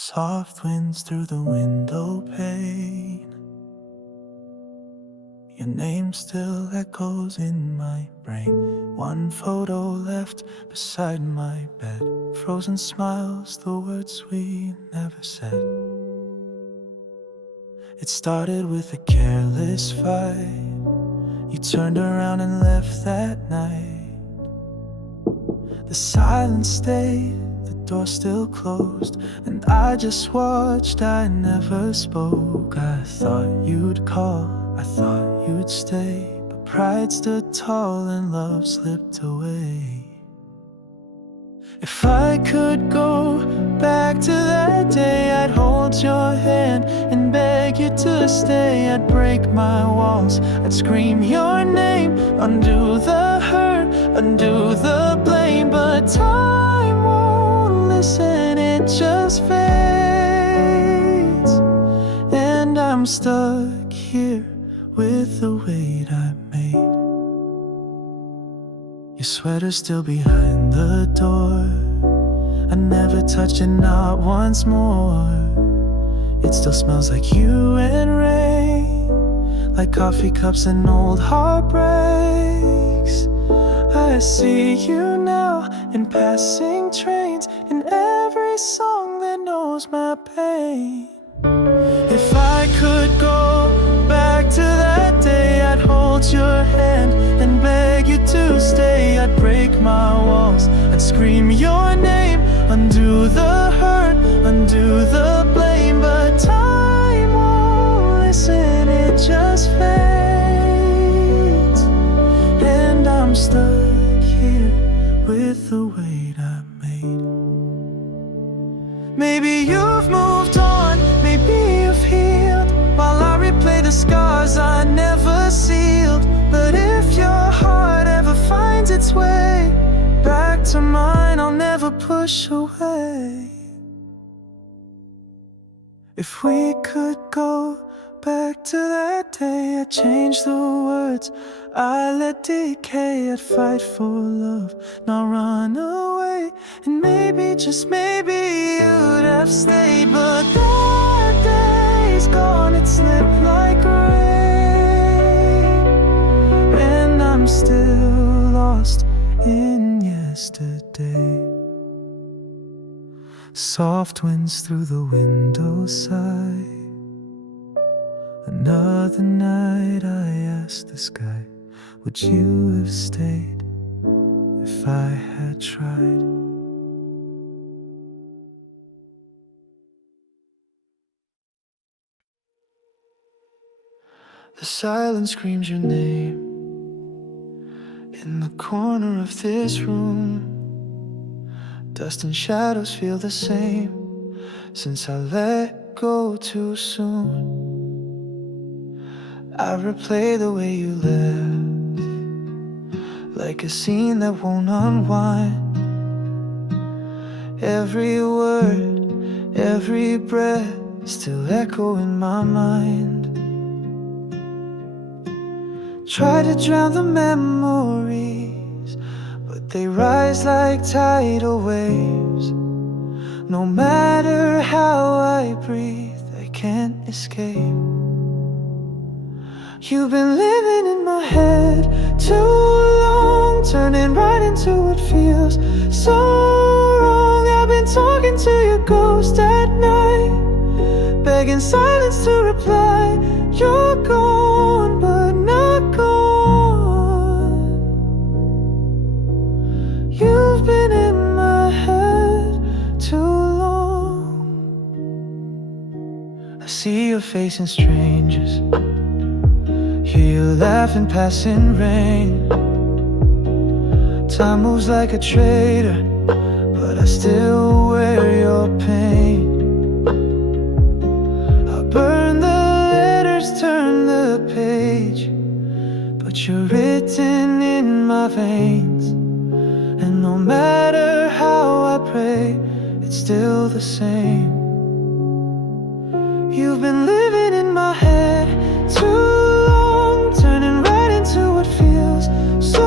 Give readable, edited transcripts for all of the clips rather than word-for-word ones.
Soft winds through the window pane. Your name still echoes in my brain. One photo left beside my bed. Frozen smiles, the words we never said. It started with a careless fight. You turned around and left that night. The silence stayed, the door still closed, and I just watched, I never spoke. I thought you'd call, I thought you'd stay, but pride stood tall and love slipped away. If I could go back to that day, I'd hold your hand and beg you to stay. I'd break my walls, I'd scream your name, undo the hurt, undo the blame. But time won't listen, it just fades. And I'm stuck here with the weight I made. Your sweater's still behind the door. I never touched it, not once more. It still smells like you and rain, like coffee cups and old heartbreaks. I see you now in passing trains, in every song that knows my pain. If I could go back to that day, I'd hold your hand and beg you to stay. I'd break my walls, I'd scream your name, undo the hurt, undo the blame. But time won't listen, it just fades. And I'm stuck here with the weight I made. Maybe you've moved on, maybe you've healed, while I replay the scars I never sealed. But if your heart ever finds its way back to mine, I'll never push away. If we could go back to that day, I'd change the words I let decay. I'd fight for love, not run away. And maybe, just maybe, you'd have stayed. But that day's gone, it slipped like rain, and I'm still lost in yesterday. Soft winds through the window sigh. Another night I asked the sky, would you have stayed if I had tried? The silence screams your name in the corner of this room. Dust and shadows feel the same since I let go too soon. I replay the way you left, like a scene that won't unwind. Every word, every breath still echo in my mind. Try to drown the memories, but they rise like tidal waves. No matter how I breathe, I can't escape. You've been living in my head too long, turning right into what feels so wrong. I've been talking to your ghost at night, begging silence to reply. You're gone, but not gone. You've been in my head too long. I see your face in strangers, hear you laugh in passing rain. Time moves like a traitor, but I still wear your pain. I burn the letters, turn the page, but you're written in my veins. And no matter how I pray, it's still the same. You've been living in my head too long, turning right into what feels so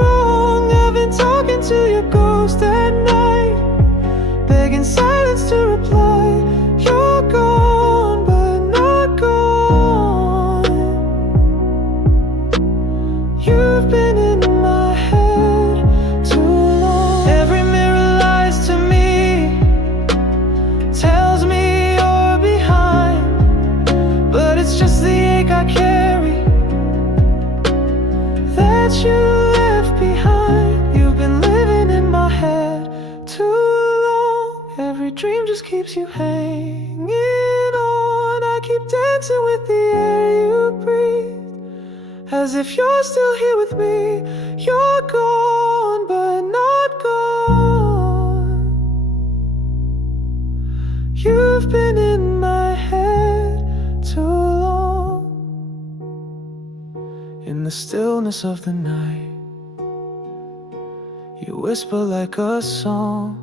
wrong. I've been talking to your ghost at night, begging silence to reply. keeps you hanging on. I keep dancing with the air you breathe, as if you're still here with me. You're gone, but not gone. You've been in my head too long. In the stillness of the night, you whisper like a song.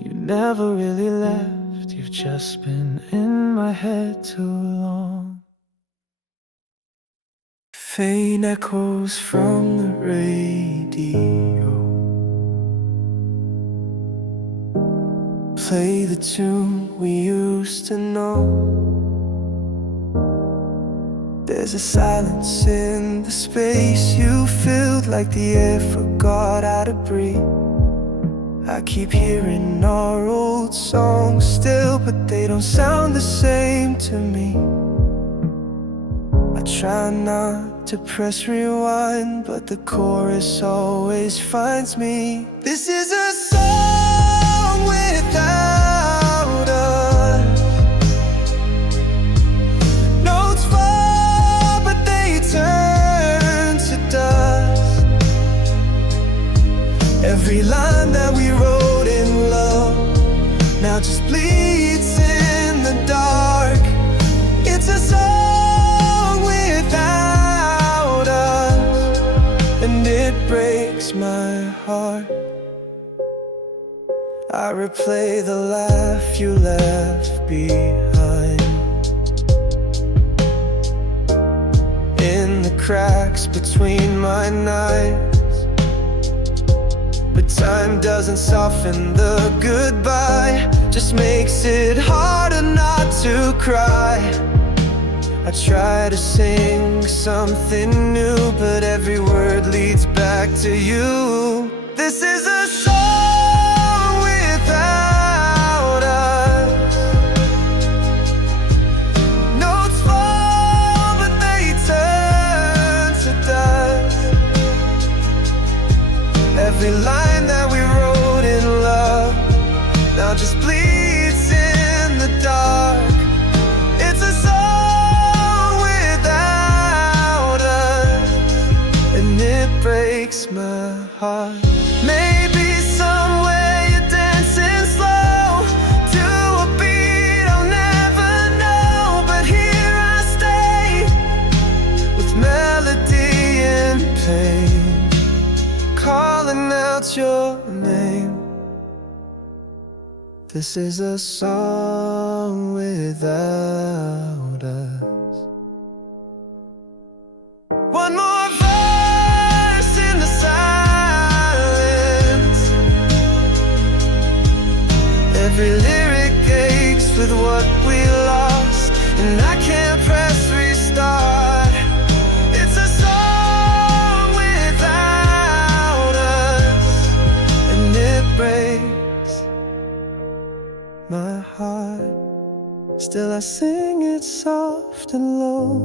You never really left, you've just been in my head too long. Faint echoes from the radio play the tune we used to know. There's a silence in the space you filled, like the air forgot how to breathe. I keep hearing our old songs still, but they don't sound the same to me. I try not to press rewind, but the chorus always finds me. This is a song without us. Notes fall, but they turn to dust. Every line that we wrote in love now just bleeds in the dark. It's a song without us, and it breaks my heart. I replay the laugh you left behind in the cracks between my nights. But time doesn't soften the goodbye, just makes it harder not to cry. I try to sing something new, but every word leads back to you. This is a song without us. Notes fall, but they turn to dust. Every line that we wrote in love now just bleeds in the dark. It's a song without us, and it breaks my heart. Maybe somewhere you're dancing slow to a beat I'll never know, but here I stay with melody and pain, calling out your name. This is a song without us. One more verse in the silence. Every lyric aches with what we lost, and I can't press restart. It's a song without us, and it breaks my heart. Still I sing it soft and low,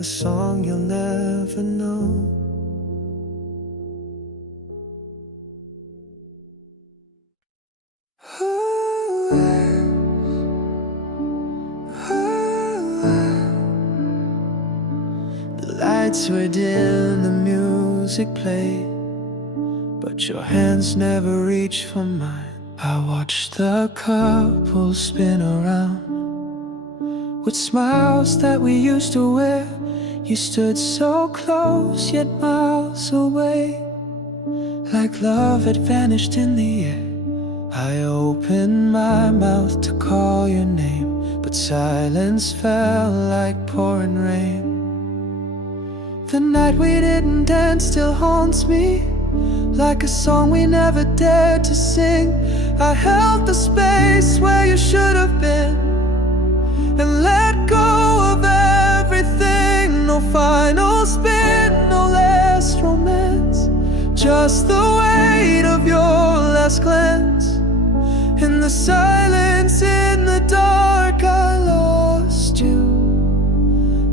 a song you'll never know. The lights were dim, the music played, but your hands never reached for mine. I watched the couple spin around with smiles that we used to wear. You stood so close, yet miles away, like love had vanished in the air. I opened my mouth to call your name, but silence fell like pouring rain. The night we didn't dance still haunts me, like a song we never dared to sing. I held the space where you should have been, and let go of everything. No final spin, no last romance, just the weight of your last glance. In the silence, in the dark, I lost you.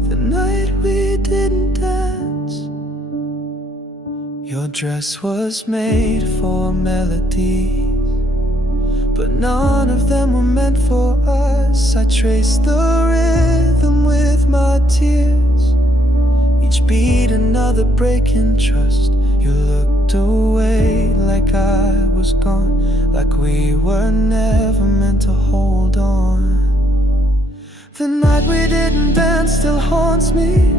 The night we didn't dance, your dress was made for melodies, but none of them were meant for us. I traced the rhythm with my tears, each beat another break in trust. You looked away like I was gone, like we were never meant to hold on. The night we didn't dance still haunts me,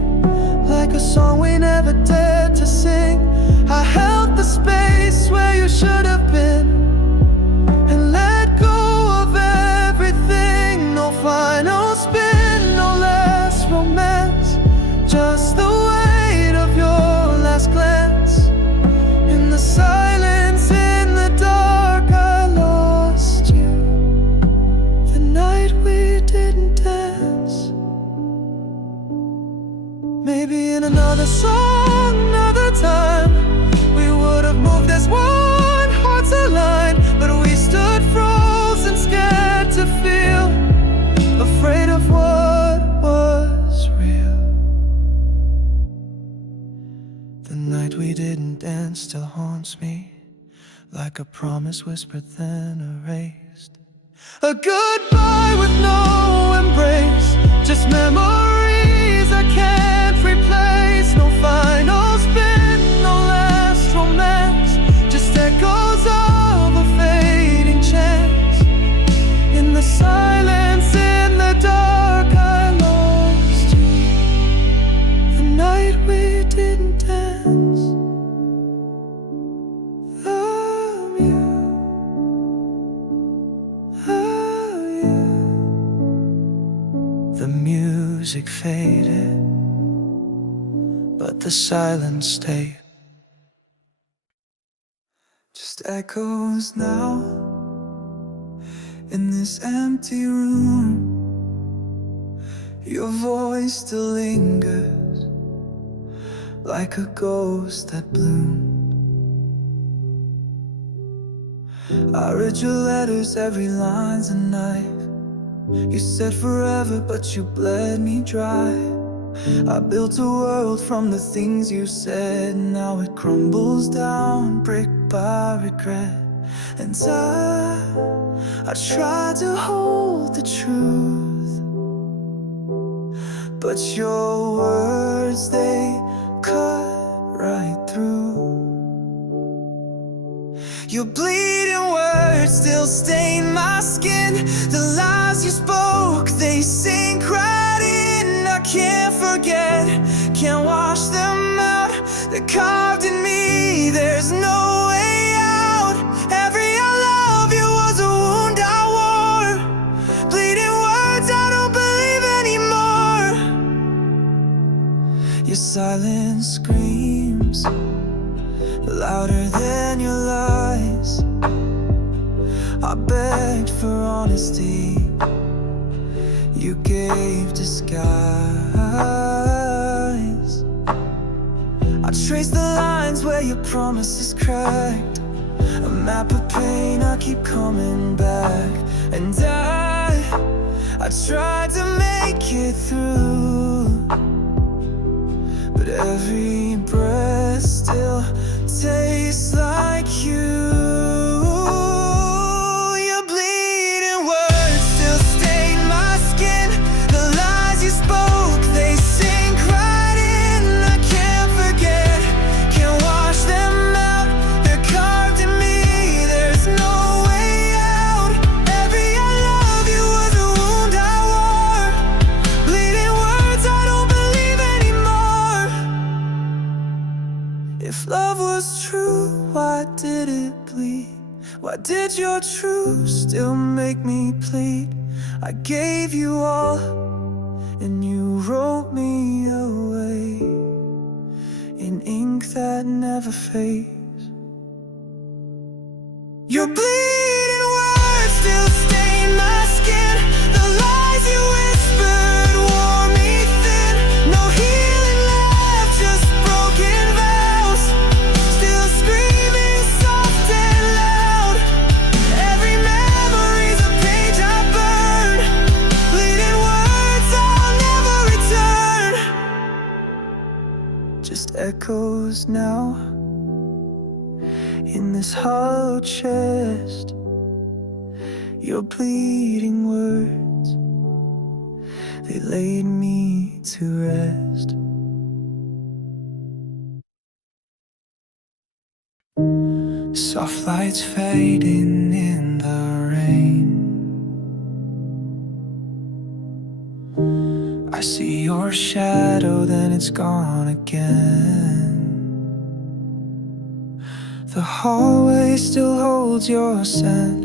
like a song we never dared to sing. I held the space where you should have been, and let go of everything. No final spin, no last romance, just the weight of your last glance. In the silence, in the dark, I lost you. The night we didn't dance. Maybe in another song, another time, we would have moved as one, hearts aligned. But we stood frozen, scared to feel, afraid of what was real. The night we didn't dance still haunts me, like a promise whispered then erased. A goodbye with no embrace, just memories I can't replace. No final spin, no last romance, just echoes of a fading chance. In the silence, in the dark, I lost you. The night we didn't dance. The music faded, but the silence stayed. Just echoes now in this empty room. Your voice still lingers like a ghost that bloomed. I read your letters, every line's a knife. You said forever, but you bled me dry. I built a world from the things you said. Now it crumbles down, brick by regret. And I tried to hold the truth, but your words, they cut right through. Your bleeding words still stain my skin. The lies you spoke, they sink right in. I can't forget, can't wash them out. They're carved in me, there's no way out. Every I love you was a wound I wore. Bleeding words I don't believe anymore. Your silence screams louder than your lies. I begged for honesty, you gave disguise. I traced the lines where your promises cracked, a map of pain, I keep coming back. And I tried to make it through, but every breath still tastes like you. Your bleeding words still stain my skin. The lies you spoke, they sink right in. I can't forget, can't wash them out. They're carved in me, there's no way out. Every I love you was a wound I wore. Bleeding words I don't believe anymore. If love was true, why did it bleed? Why did your truth still make me plead? I gave you all, and you wrote me away in ink that never fades. Your bleeding words still stain my skin. The lies you whispered wore me thin. No healing left, just broken vows, still screaming soft and loud. Every memory's a page I burned. Bleeding words I'll never return, just echoes now this hollow chest. Your bleeding words, they laid me to rest. Soft lights fading in the rain. I see your shadow, then it's gone again. The hallway still holds your scent.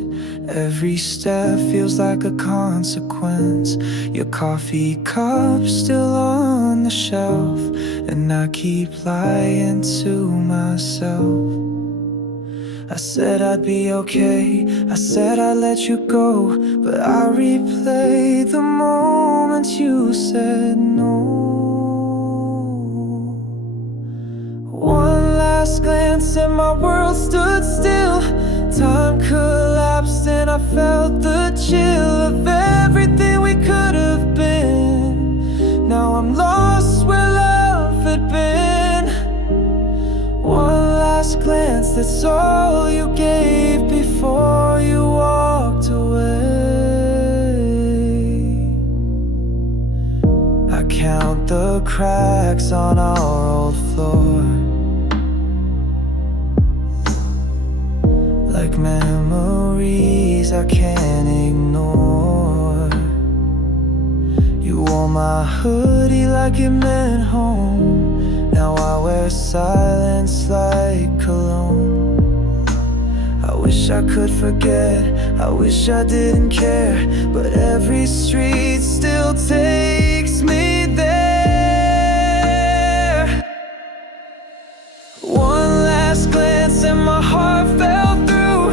Every step feels like a consequence. Your coffee cup still on the shelf, and I keep lying to myself. I said I'd be okay, I said I'd let you go, but I replay the moment you said no. One last glance and my world stood still. Time collapsed and I felt the chill of everything we could have been. Now I'm lost where love had been. One last glance, that's all you gave before you walked away. I count the cracks on our old floor, like memories I can't ignore. You wore my hoodie like it meant home. Now I wear silence like cologne. I wish I could forget, I wish I didn't care, but every street still takes me there. One last glance and my heart fell through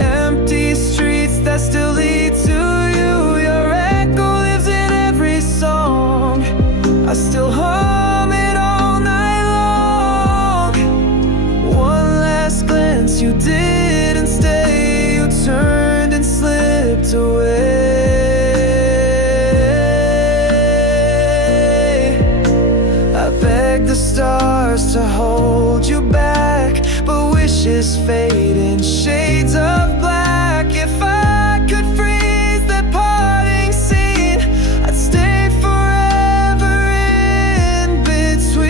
empty streets that still lead to you. Your echo lives in every song. I still hum it all night long. One last glance, you didn't stay. You turned and slipped away. I begged the stars to hold you back, but wishes fade in shades of black. If I could freeze that parting scene, I'd stay forever in between.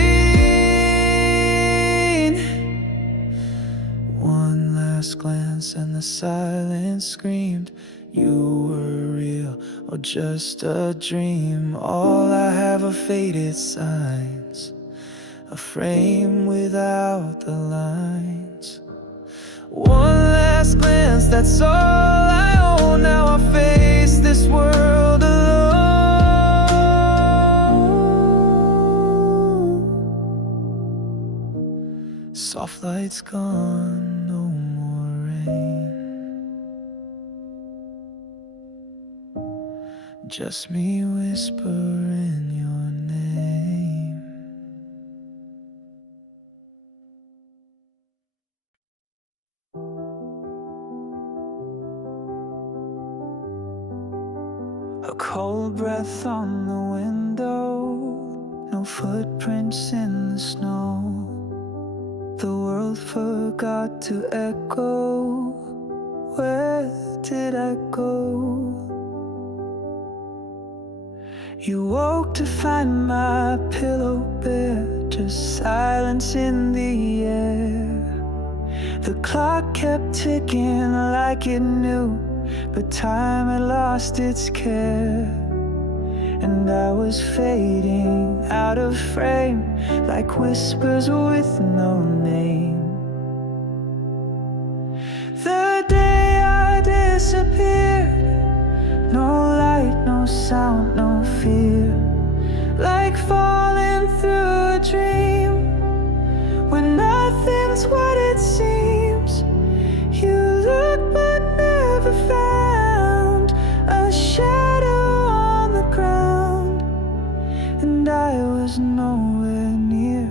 One last glance and the silence screamed, you were real or just a dream. All I have are faded signs, a frame without the lines. One last glance, that's all I own. Now I face this world alone. Soft lights gone, no more rain. Just me whispering your name. A cold breath on the window, no footprints in the snow. The world forgot to echo. Where did I go? You woke to find my pillow bare, just silence in the air. The clock kept ticking like it knew, but time had lost its care. And I was fading out of frame, like whispers with no name. The day I disappeared, no light, no sound, no fear, like falling through a dream when nothing's what it seems. You look but never found a shadow on the ground, and I was nowhere near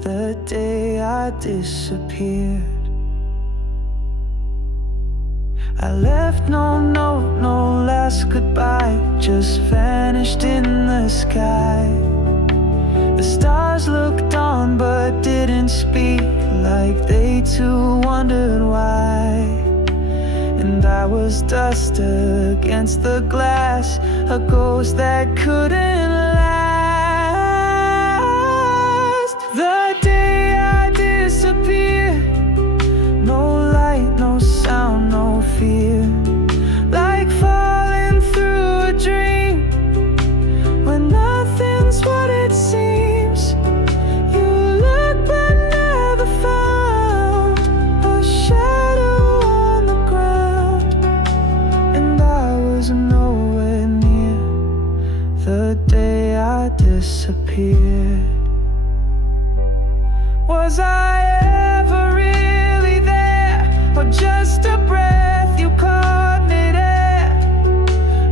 the day I disappeared. I left no note, no last goodbye, just vanished in the sky. The The stars looked on but didn't speak, like they too wondered why. And I was dust against the glass, a ghost that couldn't last. The day I disappeared, no light, no sound, no fear, like falling through a dream when nothing's what it seems. You look but never found a shadow on the ground, and I was nowhere near the day I disappeared. Was I ever really there, or just a breath you caught mid-air?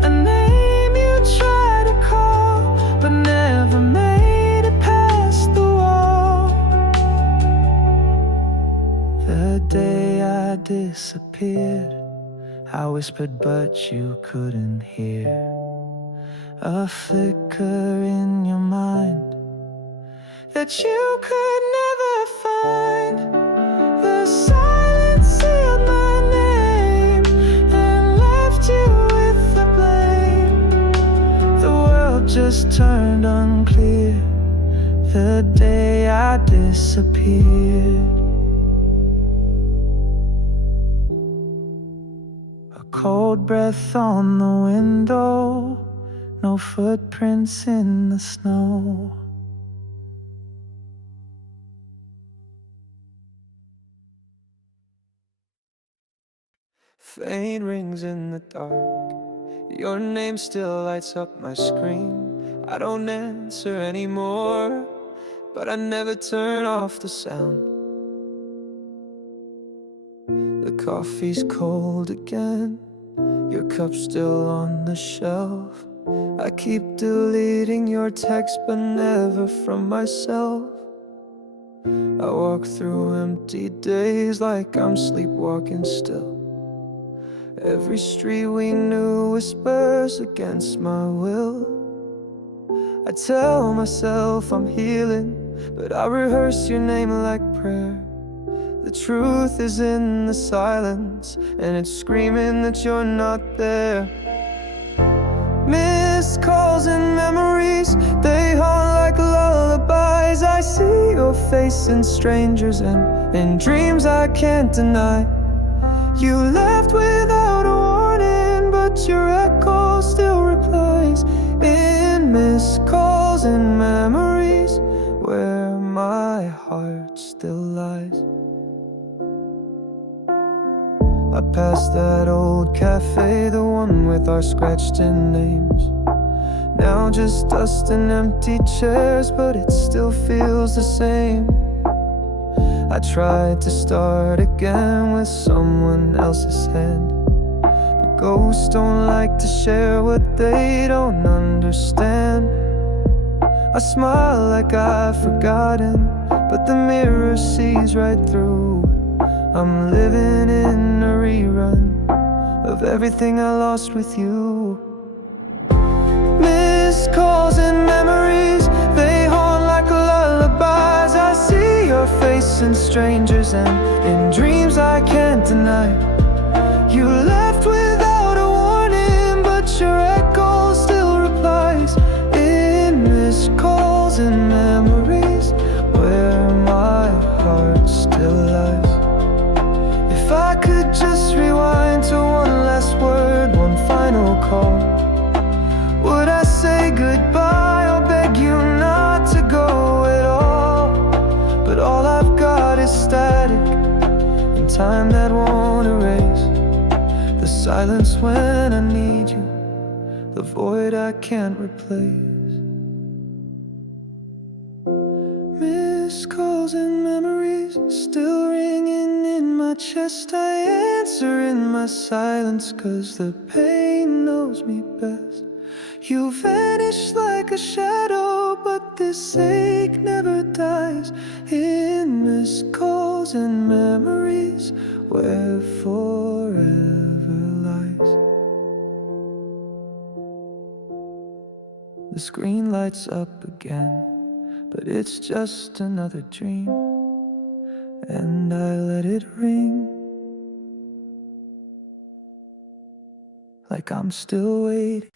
A name you tried to call, but never made it past the wall. The day I disappeared, I whispered but you couldn't hear. A flicker in your mind that you could never find. The silence sealed my name and left you with the blame. The world just turned unclear the day I disappeared. A cold breath on the window, no footprints in the snow. Faint rings in the dark, your name still lights up my screen. I don't answer anymore, but I never turn off the sound. The coffee's cold again, your cup's still on the shelf. I keep deleting your text, but never from myself. I walk through empty days like I'm sleepwalking still. Every street we knew whispers against my will. I tell myself I'm healing, but I rehearse your name like prayer. The truth is in the silence, and it's screaming that you're not there. Missed calls and memories, they haunt like lullabies. I see your face in strangers and in dreams I can't deny. You left without a warning, but your echo still replies in missed calls and memories where my heart still lies. I passed that old cafe, the one with our scratched-in names. Now just dust and empty chairs, but it still feels the same. I tried to start again with someone else's hand, but ghosts don't like to share what they don't understand. I smile like I've forgotten, but the mirror sees right through. I'm living in a rerun of everything I lost with you. Missed calls and memories, they haunt like lullabies. I see your face in strangers and in dreams I can't deny. You left without a warning, but your echo still replies in missed calls and memories where my heart still lies. If I could just rewind to one last word, one final call, would I say goodbye or beg you not to go at all? But all I've got is static and time that won't erase the silence when I need you, the void I can't replace. Missed calls and memories still ringing in my chest. I answer in my silence, 'cause the pain knows me best. You vanish like a shadow, but this ache never dies in missed calls and memories where forever lies. The screen lights up again, but it's just another dream, and I let it ring like I'm still waiting.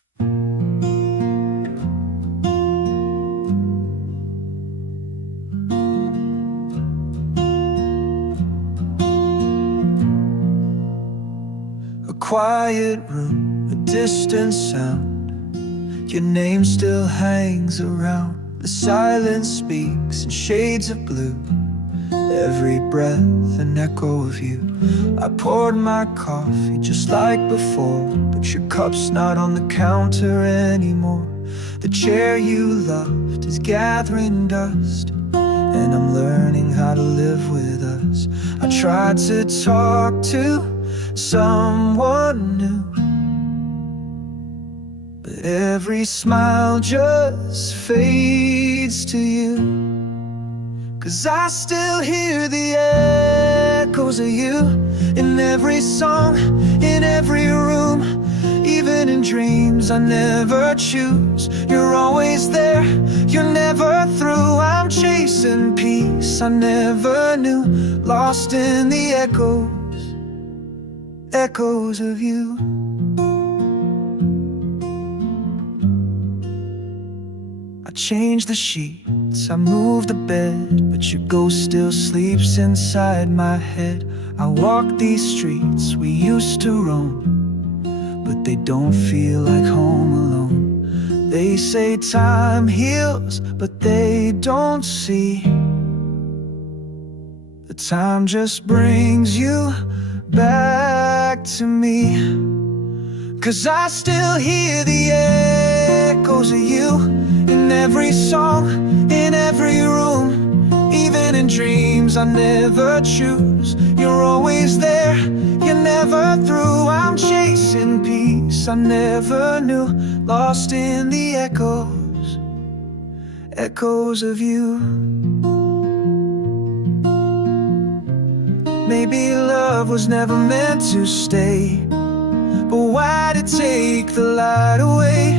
A quiet room, a distant sound, your name still hangs around. The silence speaks in shades of blue, every breath an echo of you. I poured my coffee just like before, but your cup's not on the counter anymore. The chair you loved is gathering dust, and I'm learning how to live with us. I tried to talk to someone new, but every smile just fades to you. 'Cause I still hear the echoes of you in every song, in every room, even in dreams I never choose. You're always there, you're never through. I'm chasing peace I never knew, lost in the echoes of you. I changed the sheets, I moved the bed, but your ghost still sleeps inside my head. I walk these streets we used to roam, but they don't feel like home alone. They say time heals, but they don't see the time just brings you back to me. 'Cause I still hear the echoes of you in every song, in every room, even in dreams I never choose. You're always there, you're never through. I'm chasing peace I never knew, lost in the echoes of you. Maybe love was never meant to stay, but why'd it take the light away?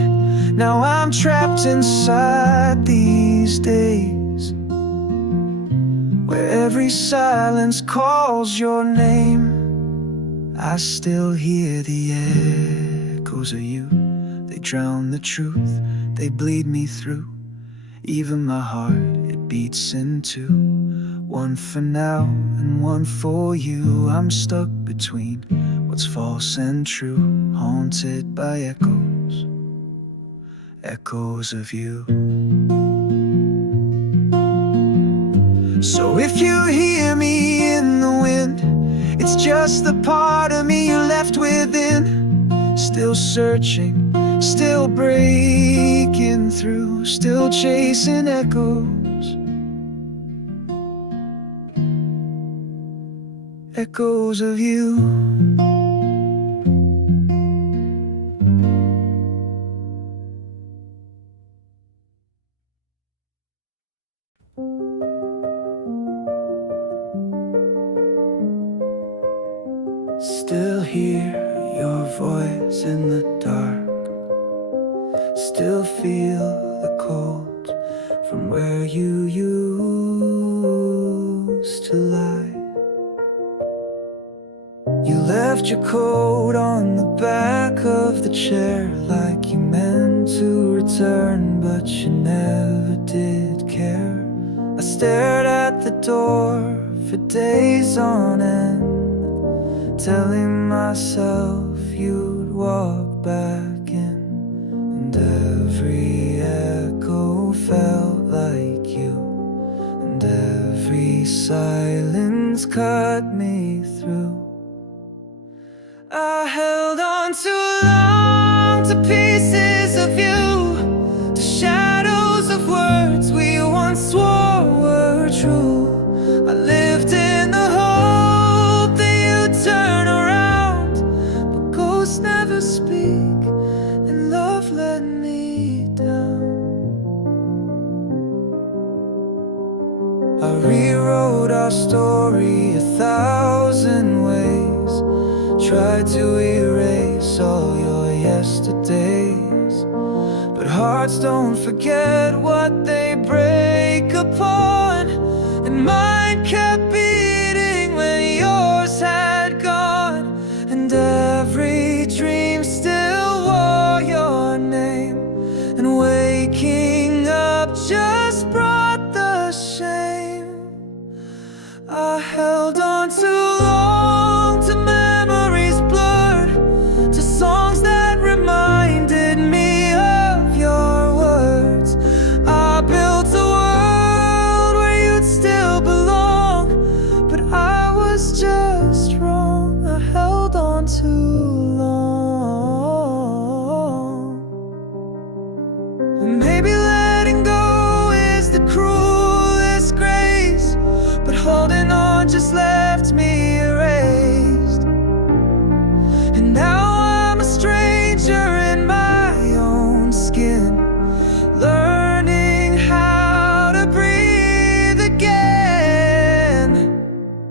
Now I'm trapped inside these days, where every silence calls your name. I still hear the echoes of you. They drown the truth, they bleed me through. Even my heart, it beats in two. One for now and one for you. I'm stuck between what's false and true, haunted by echoes of you. So if you hear me in the wind, it's just the part of me you left within, still searching, still breaking through, still chasing echoes of you. Still hear your voice in the dark, still feel the cold from where you used to lie. You left your coat on the back of the chair like you meant to return, but you never did care. I stared at the door for days on end, telling myself you'd walk back in, and every echo felt like you, and every silence cut me through. I held on too long to pieces of you, to shadows of words we once swore were true. I lived in the hope that you'd turn around, but ghosts never speak, and love let me down. I rewrote our story 1,000 ways, tried to erase all your yesterdays, but hearts don't forget what they break someone just left me erased. And now I'm a stranger in my own skin, learning how to breathe again.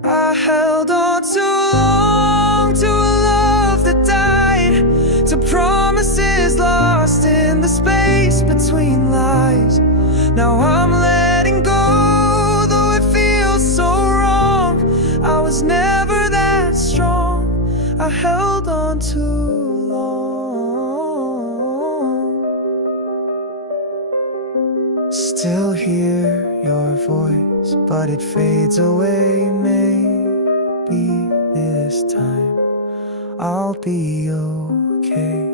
I held on too long to a love that died, to promises lost in the space between lies. Now I'm letting go, though it feels so wrong. I was never that strong, I held on too long. Still hear your voice, but it fades away. Maybe this time I'll be okay.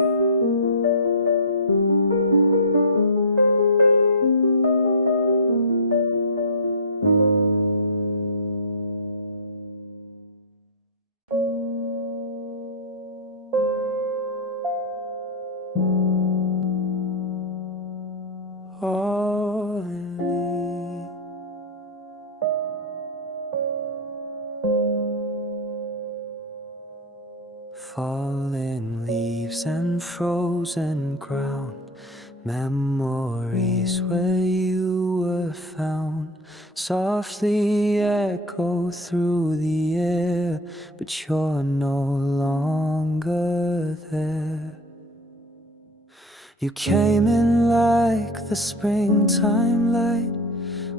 Hauntingly, fallen leaves and frozen ground, memories where you were found, softly echo through the air, but you're no longer there. You came in like the springtime light,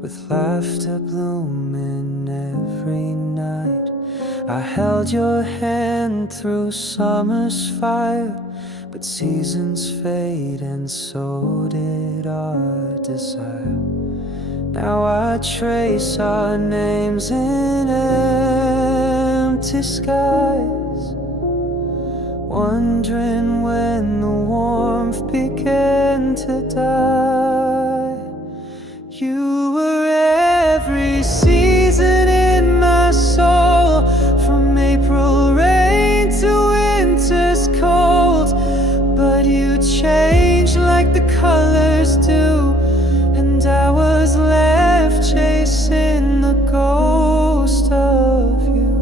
with laughter blooming every night. I held your hand through summer's fire, but seasons fade and so did our desire. Now I trace our names in empty skies, wondering when the warmth began to die. You were every season in my soul, from April rain to winter's cold. But you changed like the colors do, and I was left chasing the ghost of you.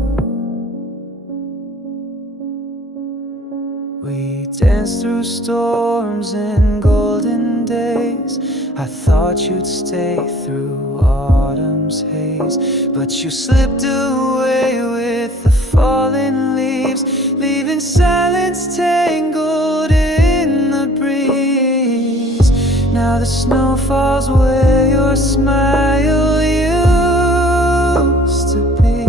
We danced through storms and golden days. I thought you'd stay through autumn's haze, but you slipped away with the fallen leaves, leaving silence tangled in the breeze. Now the snow falls where your smile used to be.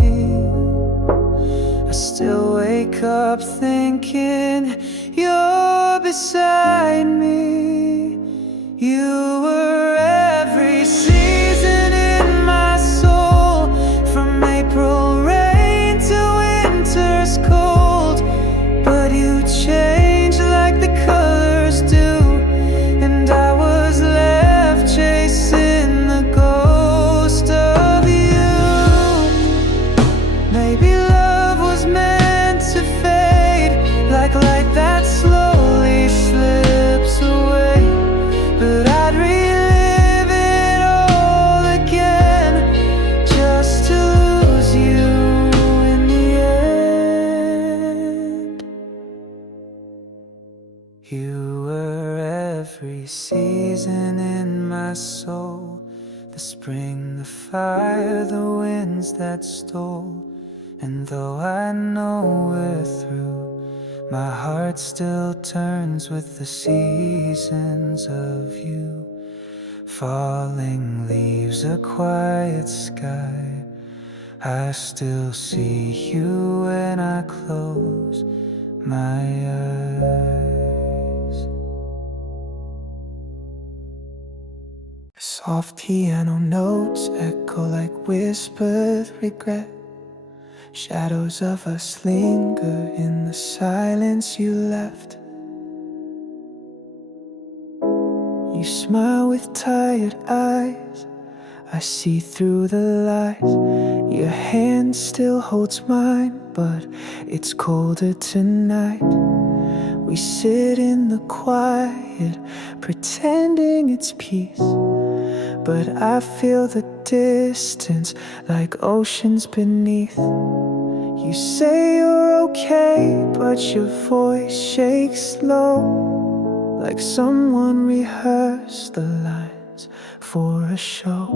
I still wake up thinking you're beside me. You were every season in my soul, from April rain to winter's cold. But you changed like the colors do, and I was left chasing the ghost of you. Maybe love was meant to fade, like light that slowly slips away. But I'd relive it all again, just to lose you in the end. You were every season in my soul, the spring, the fire, the winds that stole. And though I know we're through, my heart still turns with the seasons of you. Falling leaves, a quiet sky, I still see you when I close my eyes. Soft piano notes echo like whispered regret. Shadows of us linger in the silence you left. You smile with tired eyes, I see through the lies. Your hand still holds mine, but it's colder tonight. We sit in the quiet, pretending it's peace, but I feel the distance like oceans beneath. You say you're okay, but your voice shakes low, like someone rehearsed the lines for a show.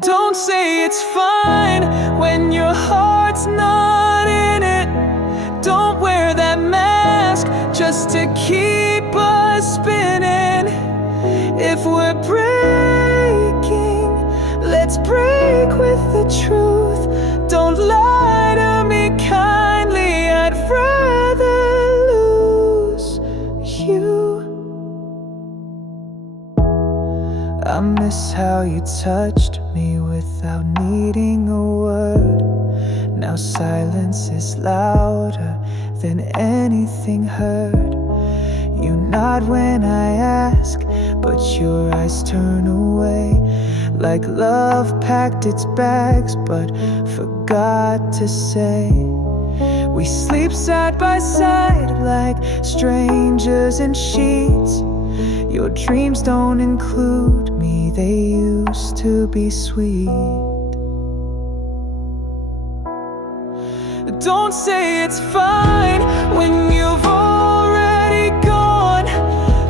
Don't say it's fine when your heart's not in it. Don't wear that mask just to keep us spinning. If we're breaking, let's break with the truth. Don't lie to me kindly, I'd rather lose you. I miss how you touched me without needing a word. Now silence is louder than anything heard. You nod when I ask, but your eyes turn away, like love packed its bags but forgot to say. We sleep side by side like strangers in sheets. Your dreams don't include me, they used to be sweet. Don't say it's fine when you've already gone.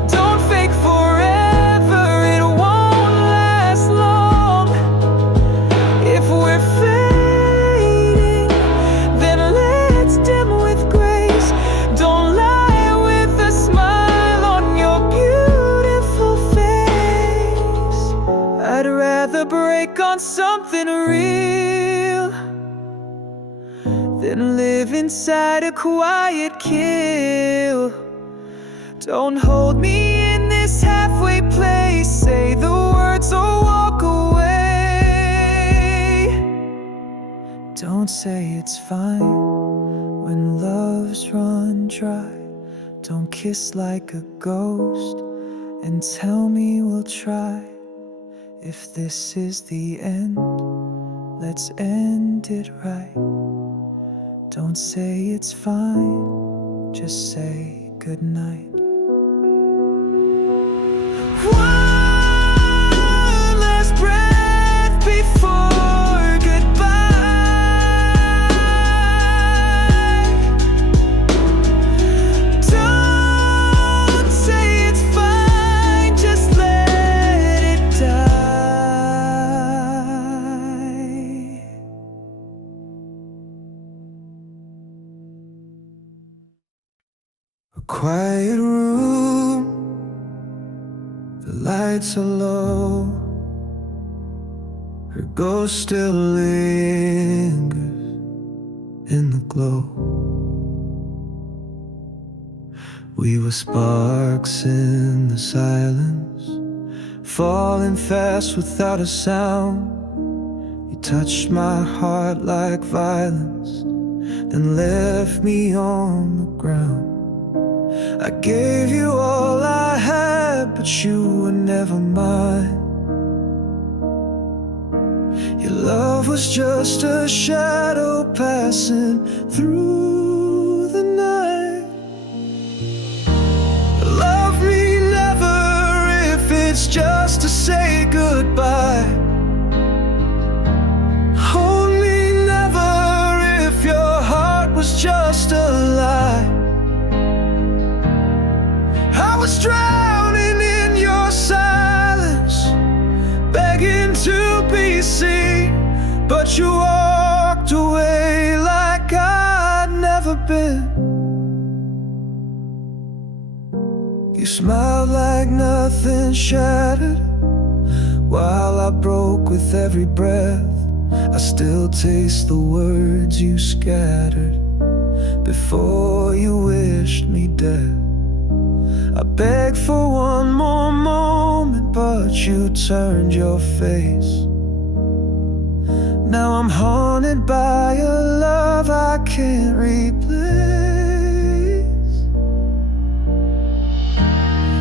Don't fake forever, it won't last long. If we're fading, then let's dim with grace. Don't lie with a smile on your beautiful face. I'd rather break on something real than live inside a quiet kill. Don't hold me in this halfway place. Say the words or walk away. Don't say it's fine when love's run dry. Don't kiss like a ghost and tell me we'll try. If this is the end, let's end it right. Don't say it's fine, just say goodnight. One last breath before goodbye. Don't say it's fine, just let it die. A quiet room, the lights are low. Her ghost still lingers in the glow. We were sparks in the silence, falling fast without a sound. You touched my heart like violence, then left me on the ground. I gave you all I had, but you were never mine. Your love was just a shadow passing through the night. Love me never if it's just to say goodbye. Hold me never if your heart was just a lie. I was drowning in your silence, begging to be seen, but you walked away like I'd never been. You smiled like nothing shattered, while I broke with every breath. I still taste the words you scattered before you wished me dead. I begged for one more moment, but you turned your face. Now I'm haunted by a love I can't replace.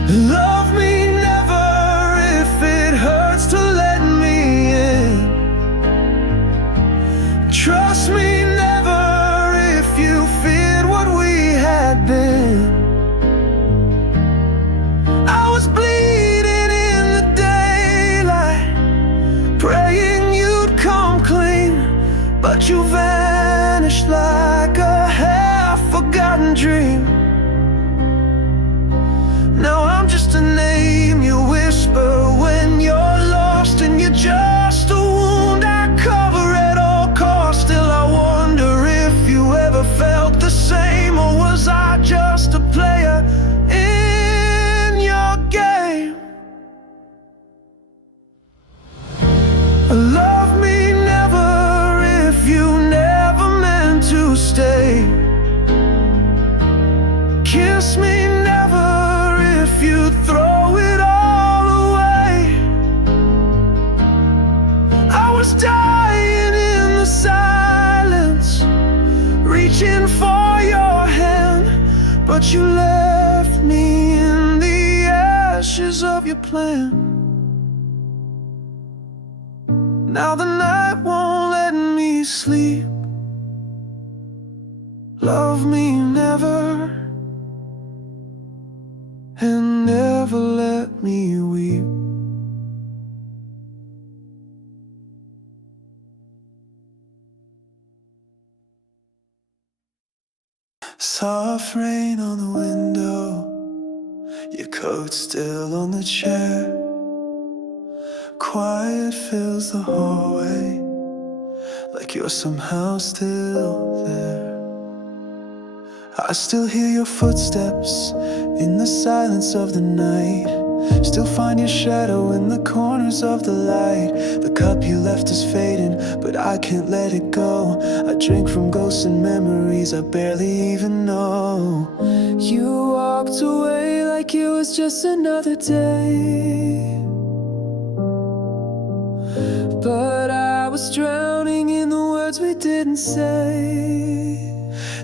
Love me never if it hurts to let me in. Trust me never if you feared what we had been. I was vanished like a half-forgotten dream. Now I'm just a name you whisper when you're lost, and you're just a wound I cover at all costs. Still I wonder if you ever felt the same, or was I just a player in your game? Love me never if you never meant to stay. Kiss me never if you throw it all away. I was dying in the silence, reaching for your hand, but you left me in the ashes of your plan. Now the night won't let me sleep. Love me never, and never let me weep. Soft rain on the window, your coat still on the chair. Quiet fills the hallway, like you're somehow still there. I still hear your footsteps in the silence of the night. Still find your shadow in the corners of the light. The cup you left is fading, but I can't let it go. I drink from ghosts and memories I barely even know. You walked away like it was just another day, but I was drowning in the words we didn't say.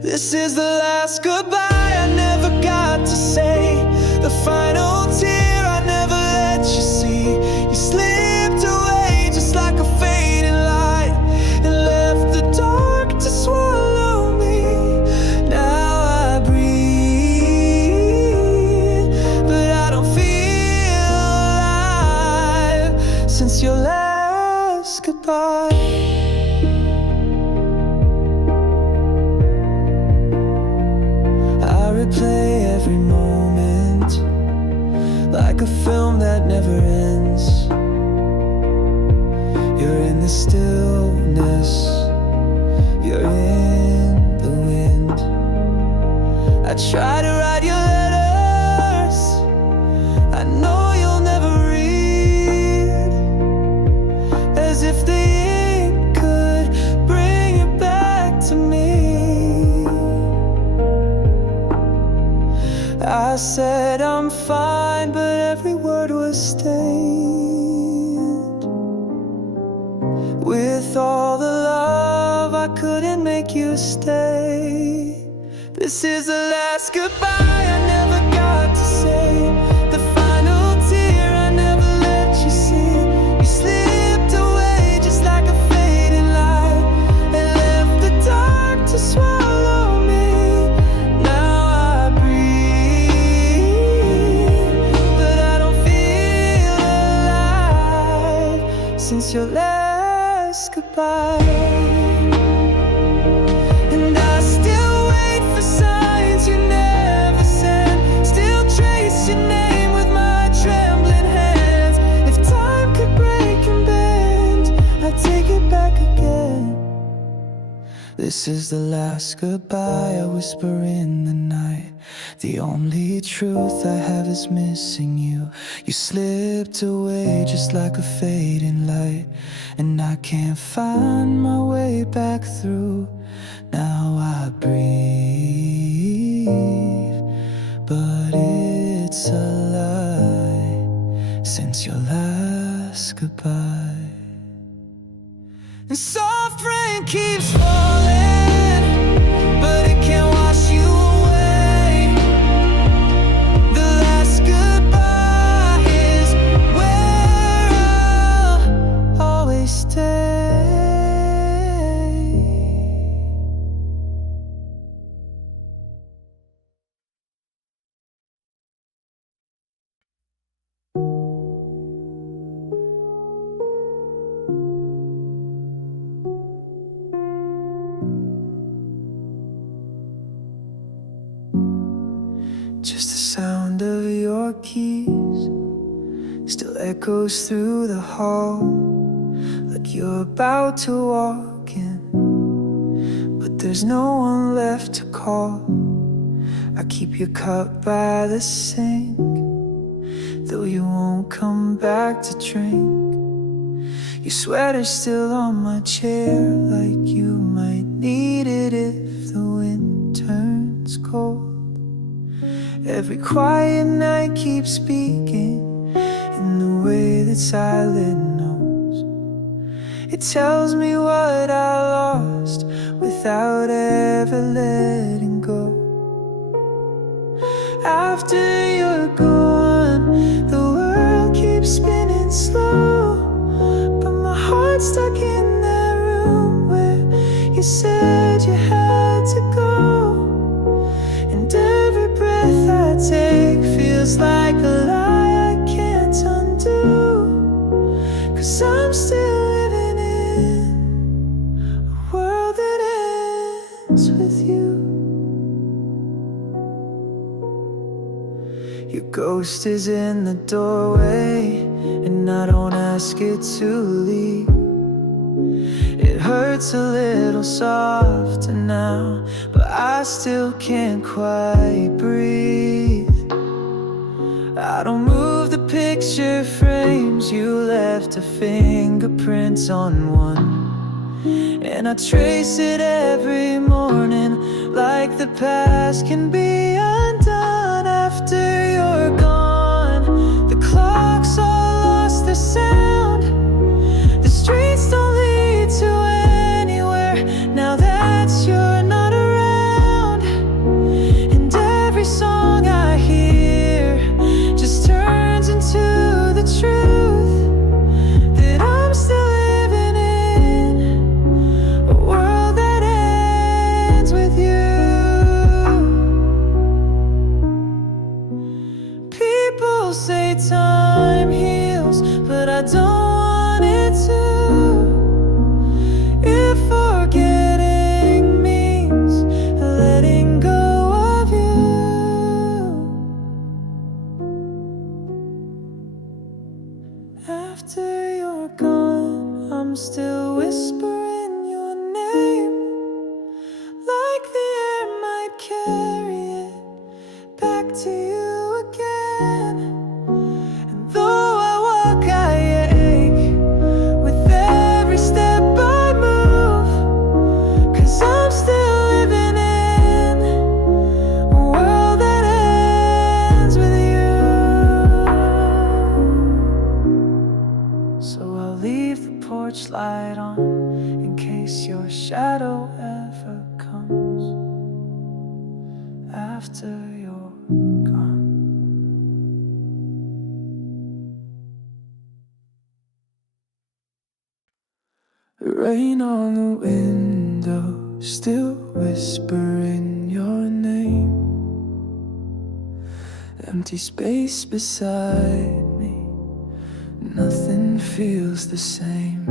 This is the last goodbye I never got to say, the final tear I never let you see. You slipped away just like a fading light, and left the dark to swallow me. Now I breathe, but I don't feel alive since your last goodbye. Replay every moment like a film that never ends. You're in the stillness, you're in the wind. I try to write your letters I know you'll never read, as if the ink could bring it back to me. I said I'm fine, but every word was stained with all the love I couldn't make you stay. This is the last goodbye I never got to say, the final tear I never let you see. You slipped away just like a fading light, and left the dark to swallow me. Since your last goodbye, and I still wait for signs you never sent, still trace your name with my trembling hands. If time could break and bend, I'd take it back again. This is the last goodbye I whisper in the night. The only truth I have is missing you. You slipped away just like a fading light, and I can't find my way back through. Now I breathe, but it's a lie since your last goodbye. And soft rain keeps falling, but it can't wash you away. The last goodbye is where I'll always stay. keys still echoes through the hall, like you're about to walk in, but there's no one left to call. I keep your cup by the sink, though you won't come back to drink. Your sweater's still on my chair, like you might need it if the wind turns cold. Every quiet night keeps speaking in the way that silence knows. It tells me what I lost without ever letting go. After you're gone, the world keeps spinning slow, but my heart's stuck in that room where you said you had to go. And every breath I take feels like a lie I can't undo, 'cause I'm still living in a world that ends with you. Your ghost is in the doorway, and I don't ask it to leave. It hurts a little softer now, but I still can't quite breathe. I don't move the picture frames, you left a fingerprints on one, and I trace it every morning, like the past can be undone. After you're gone, the clocks all lost their sound. The streets don't lead to anywhere now that you're not around. And every song I hear just turns into the truth that I'm still living in a world that ends with you. People say time heals, but I don't want it to. If forgetting means letting go of you. After you're gone, I'm still whispering your name, like the air might carry it back to you again. And though I walk, I ache with every step I move, 'cause I'm still living in a world that ends with you. So I'll leave the porch light on in case your shadow ever comes after you're gone. The rain on the window, still whispering your name. Empty space beside me, nothing feels the same.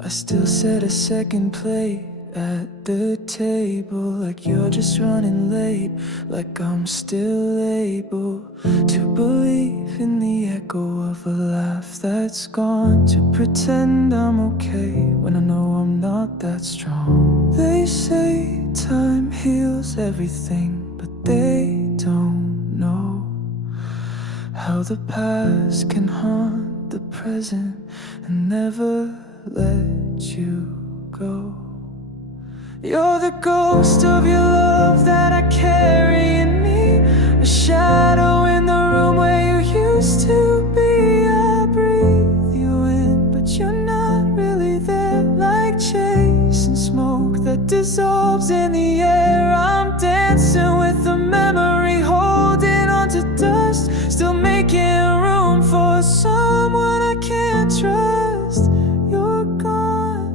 I still set a second plate at the table, like you're just running late, like I'm still able to believe in the echo of a laugh that's gone, to pretend I'm okay when I know I'm not that strong. They say time heals everything, but they don't know how the past can haunt the present and never let you go. You're the ghost of your love that I carry in me, a shadow in the room where you used to be. I breathe you in, but you're not really there, like chasing smoke that dissolves in the air. I'm dancing with the memory, holding on to dust, still making room for someone I can't trust. You're gone,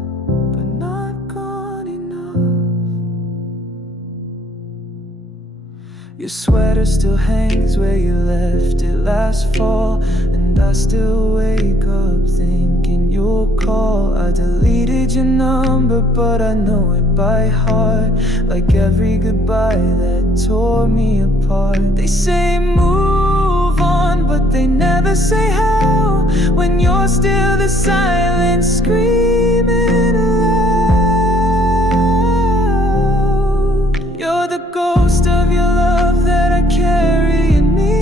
but not gone enough. Your sweater still hangs where you left it last fall, and I still wake up thinking you'll call. I deleted your number, but I know it by heart, like every goodbye that tore me apart. They say move on, but they never say how, when you're still the silent screaming aloud. You're the ghost of your love that I carry in me,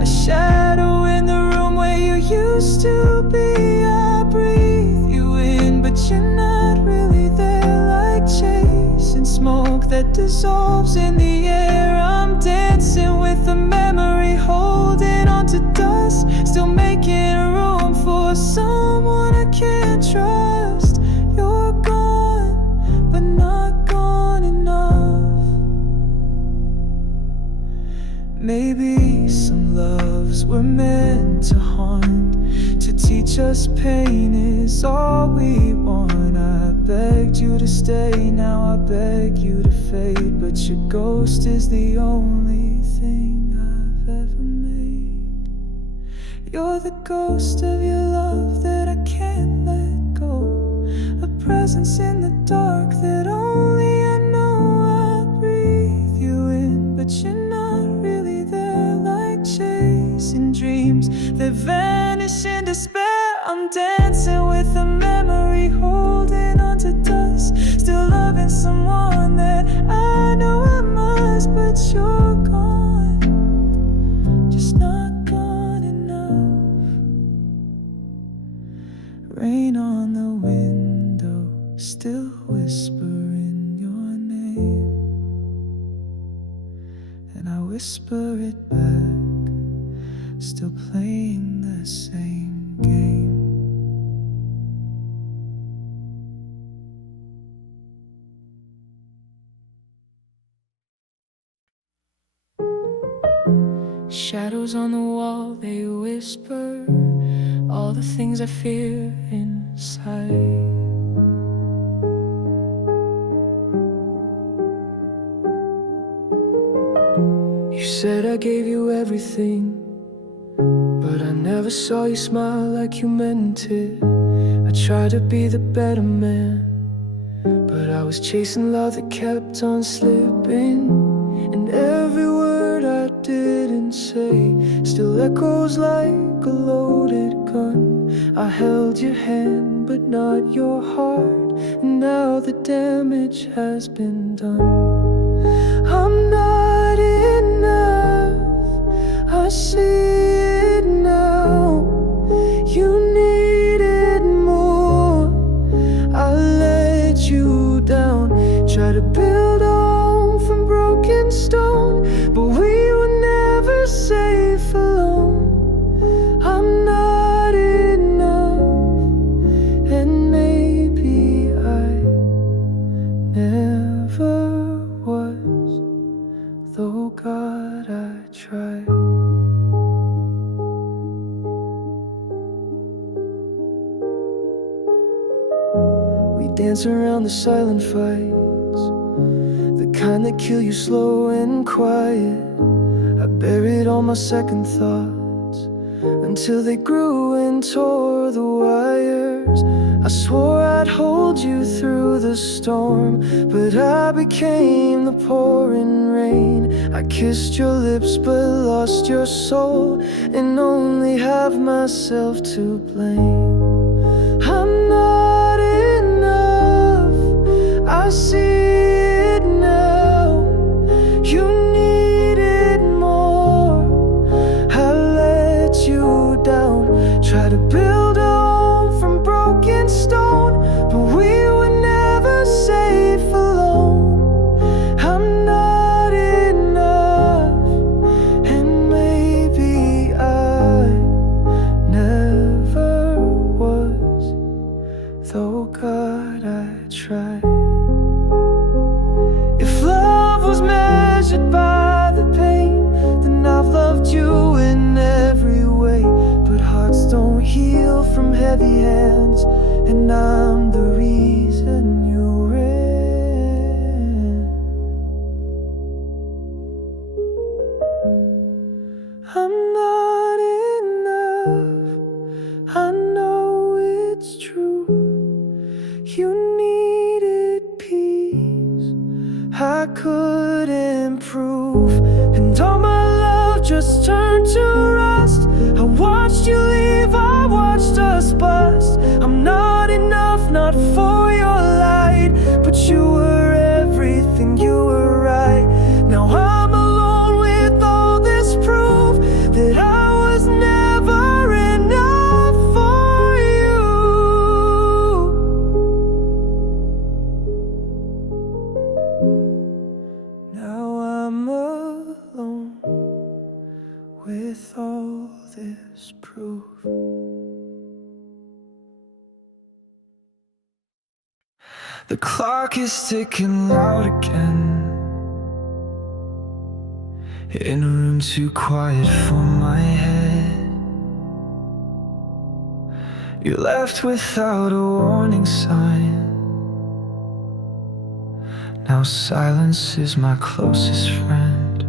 a shadow in the room where you used to be. I breathe you in, but you're not really there, like chasing smoke that dissolves in the air. I'm dancing with the memory, holding on to dust, still making room for someone I can't trust. You're gone, but not gone enough. Maybe some loves were meant to haunt, to teach us pain is all we want. I begged you to stay, now I beg you to fade, but your ghost is the only thing I've ever made. You're the ghost of your love that I can't let go, a presence in the dark that only I know. I breathe you in, but you're not really there, like chasing dreams that vanish in despair. I'm dancing with a memory, holding on to dust, still loving someone that I know I must, but you're gone, just not gone enough. Rain on the window, still whispering your name, and I whisper it back, still playing the same game. Shadows on the wall, they whisper all the things I fear inside. You said I gave you everything, but I never saw you smile like you meant it. I tried to be the better man, but I was chasing love that kept on slipping, and every word I didn't say still echoes like a loaded gun. I held your hand but not your heart, and now the damage has been done. I'm not enough, I see it now. You needed more, I let you down. Try to build a home from broken stone, but we were never safe alone. I'm not enough, and maybe I never was, though God, I tried. We dance around the silent fights, the kind that kill you slow and quiet. I buried all my second thoughts until they grew and tore the wires. I swore I'd hold you through the storm, but I became the pouring rain. I kissed your lips but lost your soul, and only have myself to blame. I'm not enough, I see it now. You needed more, I let you down. Try to build a home from broken stone, but we were never safe alone. I'm not enough, and maybe I never was, though God, I tried. If love was measured by the pain, then I've loved you in every way. But hearts don't heal from heavy hands, and I'm the reason you ran. I could improve, and all my love just turned to rust. I watched you leave, I watched us bust. I'm not enough, not for your light, but you were everything, you were right. Now I'm alone with all this proof that I was never enough for you. Now I'm alone with all this proof. The clock is ticking loud again, in a room too quiet for my head. You left without a warning sign. Now silence is my closest friend.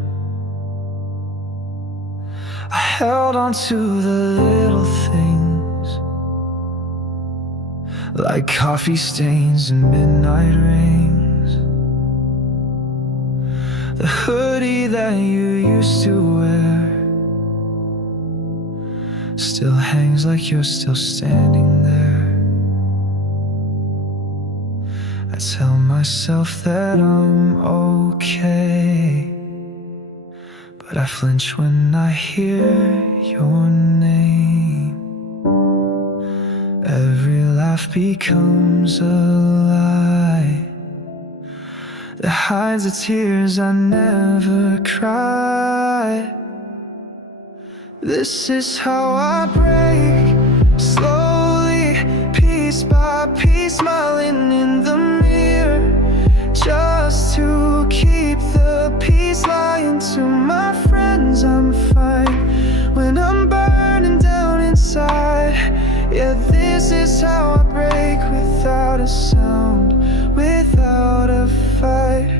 I held on to the little things, like coffee stains and midnight rings. The hoodie that you used to wear still hangs like you're still standing there. I tell myself that I'm okay, but I flinch when I hear your name. Every laugh becomes a lie that hides the tears I never cried. This is how I break, slowly, piece by piece, smiling in the mirror, just to keep the peace. Lying to my friends I'm fine when I'm burning down inside. Yeah, this is how I break, without a sound, without a fight.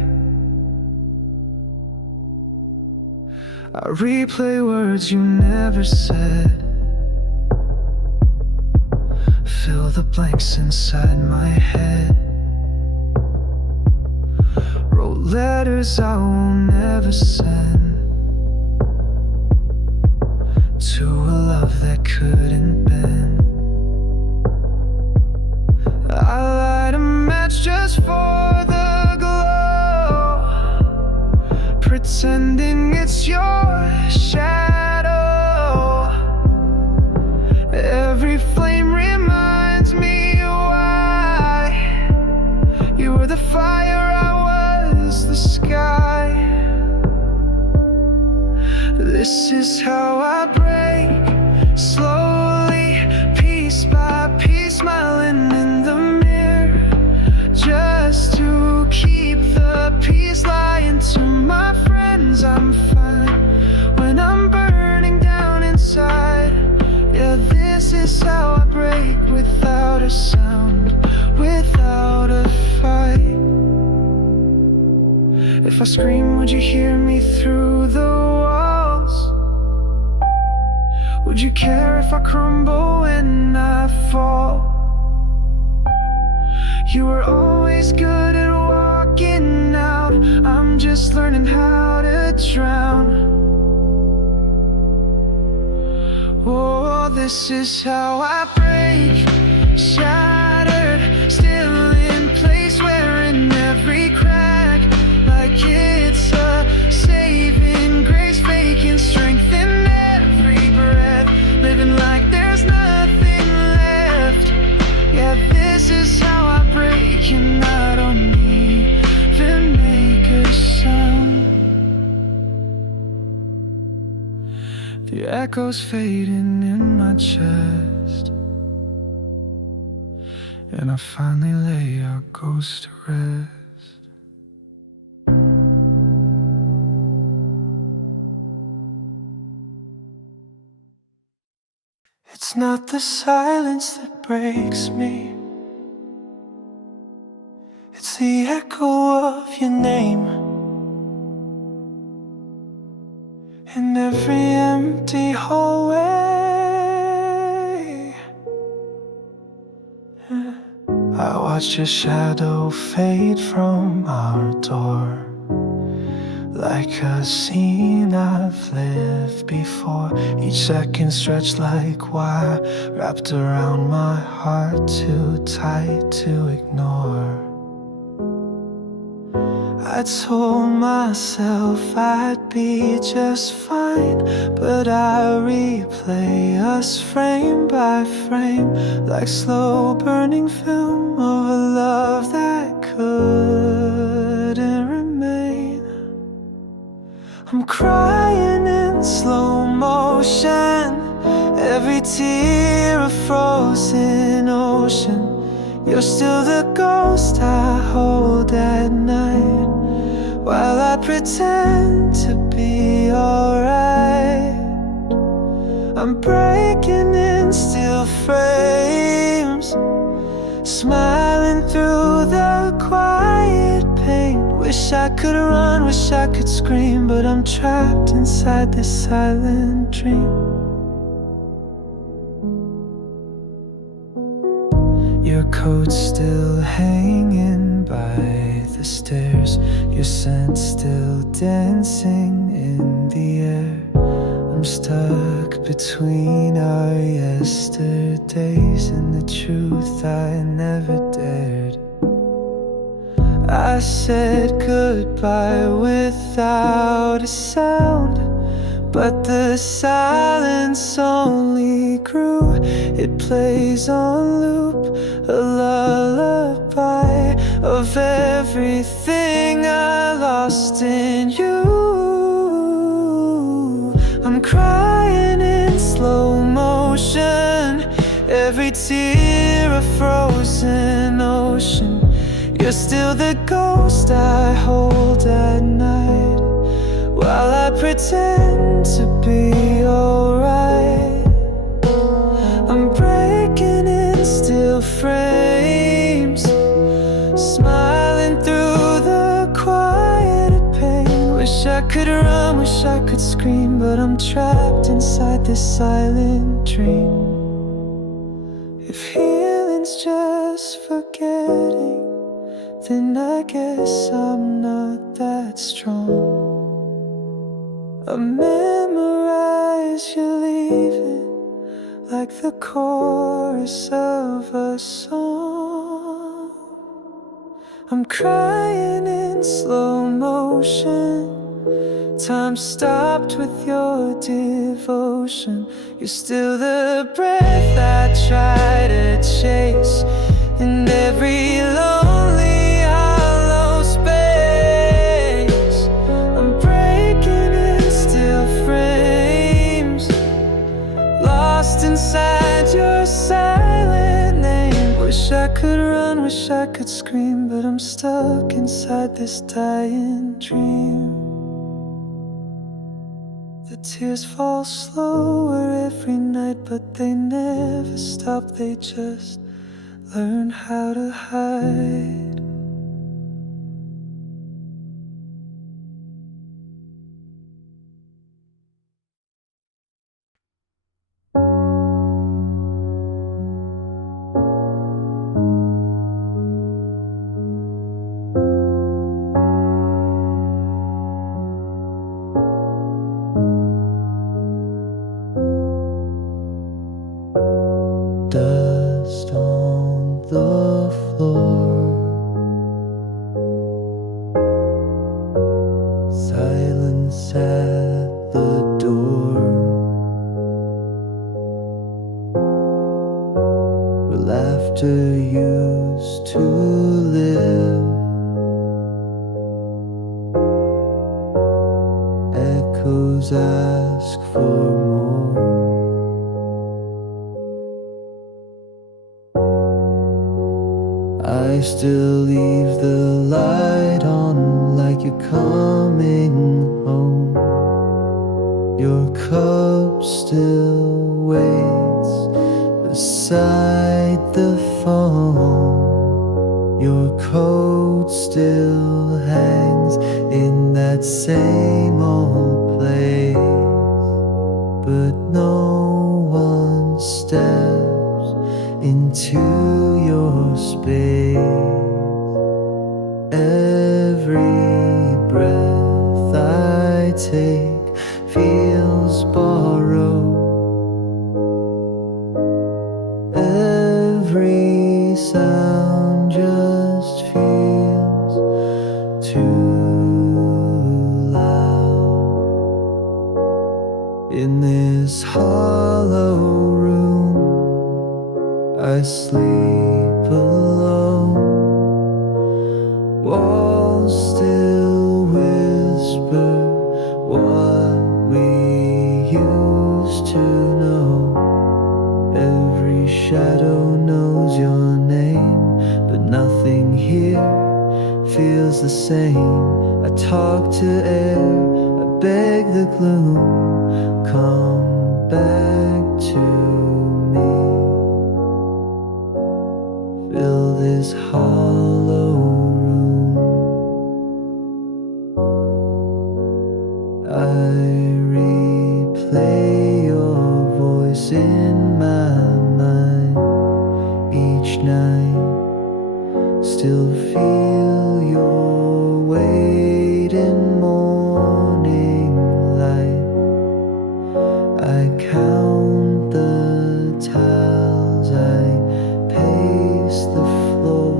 I replay words you never said, fill the blanks inside my head. Wrote letters I will never send to a love that couldn't bend. I light a match just for the glow, pretending it's your shadow. Every flame reminds me why you were the fire, I was the sky. This is how I break, slowly, piece by piece, smiling in the mirror, just to keep the peace. Lying to my friends I'm fine when I'm burning down inside. Yeah, this is how I break, without a sound, without a fight. If I scream, would you hear me through the walls? Would you care if I crumble when I fall? You were always good at walking out, I'm just learning how to drown. Oh, this is how I break, shattered, still in place, wearing every crack like it's a saving grace, faking strength in every breath, living like there's nothing left. Yeah, this is how I break, and I don't even make a sound. The echoes fading in my chest, and I finally lay our ghost to rest. It's not the silence that breaks me, it's the echo of your name in every empty hallway. I watched your shadow fade from our door, like a scene I've lived before. Each second stretched like wire, wrapped around my heart, too tight to ignore. I told myself I'd be just fine, but I replay us frame by frame, like slow burning film of a love that couldn't remain. I'm crying in slow motion, every tear a frozen ocean. You're still the ghost I hold at night, while I pretend to be alright. I'm breaking in steel frames, smiling through the quiet pain. Wish I could run, wish I could scream, but I'm trapped inside this silent dream. Your coat's still hanging by the stairs, your scent still dancing in the air. I'm stuck between our yesterdays and the truth I never dared. I said goodbye without a sound, but the silence only grew. It plays on loop, a lullaby of everything I lost in you. I'm crying in slow motion, every tear a frozen ocean. You're still the ghost I hold at night, while I pretend to be alright. I'm breaking in steel frames, smiling through the quiet pain. Wish I could run, wish I could scream, but I'm trapped inside this silent dream. If healing's just forgetting, then I guess I'm not that strong. I memorize you leaving, like the chorus of a song. I'm crying in slow motion, time stopped with your devotion. You're still the breath I try to chase in every lonely hollow space. I'm breaking in steel frames, lost inside your silent name. Wish I could run, wish I could scream, but I'm stuck inside this dying dream. The tears fall slower every night, but they never stop, they just learn how to hide. Dust on the floor, silence at the door, where laughter used to live. Echoes ask for more. I still leave the light on, like you're coming home. Your cup still waits beside the phone. Your coat still hangs in that same old place, but no one steps into your space. walls still whisper what we used to know. Every shadow knows your name, but nothing here feels the same. I talk to air, I beg the gloom, come back to me. Fill this hollow room. I replay your voice in my mind each night. Still feel your weight in morning light. I count the tiles, I pace the floor,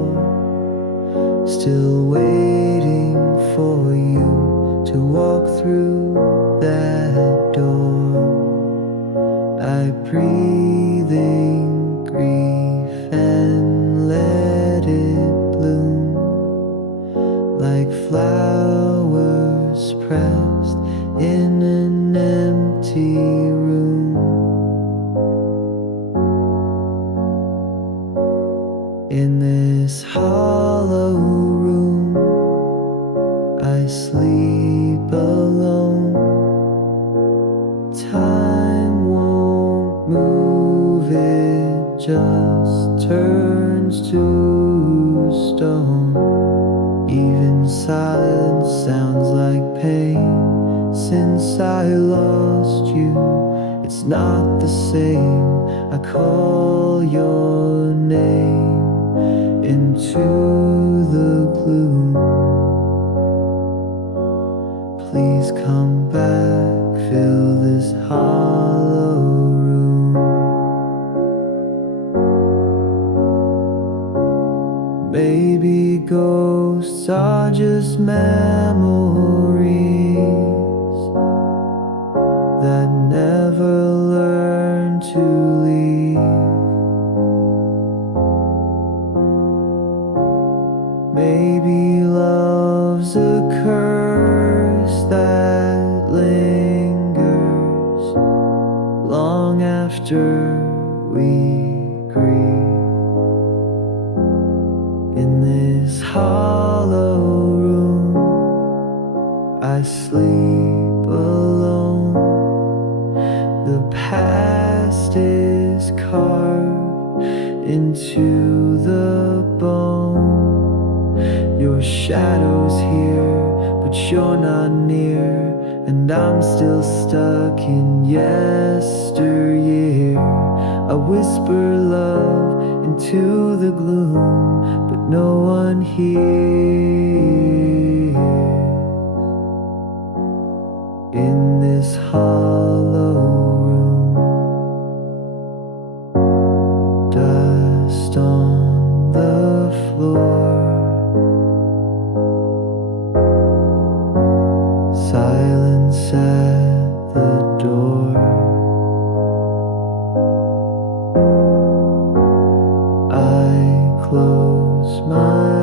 still waiting for you to walk through that door. I breathe in grief and let it bloom, like flowers pressed in an empty room. In this hollow room, I sleep alone. Time won't move, it just turns to stone. Even silence sounds like pain. Since I lost you, it's not the same. I call your name into the gloom. Please come back, fill this hollow room. Maybe ghosts are just memories that never learn to leave. Maybe love's a curse that lingers long after we grieve. In this hollow room, I sleep alone. The past is carved into the bone. Your shadow's here, but you're not near, and I'm still stuck in yesteryear. I whisper love into the gloom, but no one hears. In this hollow room, dust on the floor, silence at the door. I close my